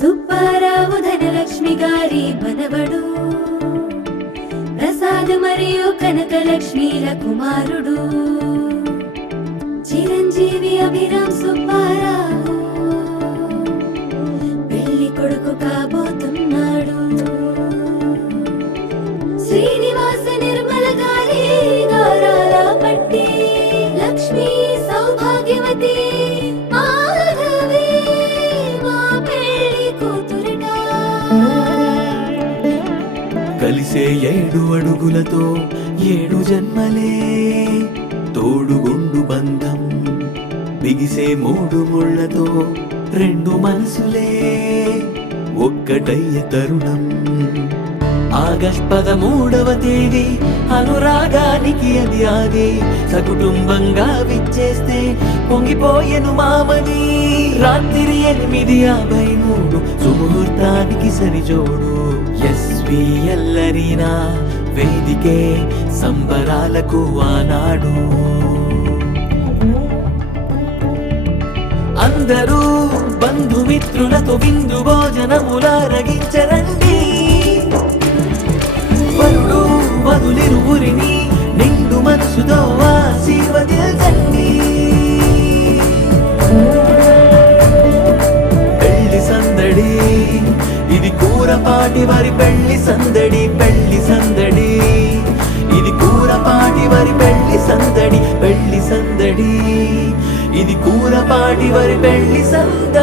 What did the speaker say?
సుబ్బారావు ధనలక్ష్మి గారి మనవడు, ప్రసాద్ మరియు కనకలక్ష్మిల కుమారుడు, చిరంజీవి అభిరామ్ సుబ్బారావు పెళ్లి కొడుకు కాబోతున్నాడు. శ్రీనివాస నిర్మల గారి గారాల పట్టి లక్ష్మీ సౌభాగ్యవతి మాధవి మా పెళ్లి కూతురుట. కలిసే 7 అడుగులతో 7 జన్మలే తోడుగుండు బంధం, బిగిసే 3 ముళ్ళతో 2 మనసులే ఒక్కటయ్యే తరుణం. ఆగస్ట్ 13వ తేదీ అనురాగానికి అది ఆది, సకుటుంబంగా విచ్చేస్తే పొంగిపోయెను మామది. రాత్రి 8:53 సుముహూర్తానికి సరిజోడు. ఎస్వీఎల్ అరీనా వేదికే సంబరాలకు ఆనాడు. అందరూ బంధుమిత్రులతో విందు భోజనములారగించరండి. వరుడు వధులిరువురిని నిండు మనసుతో ఆశీర్వదించండి. పెళ్లి సందడి ఇది కూరపాటి వారి పెళ్లి సందడి, పెళ్లి సందడి ఇది కూరపాటి వారి పెళ్లి సందడి, పెళ్లి సందడి ఇది కూరపాటి వారి పెళ్లి సందడి.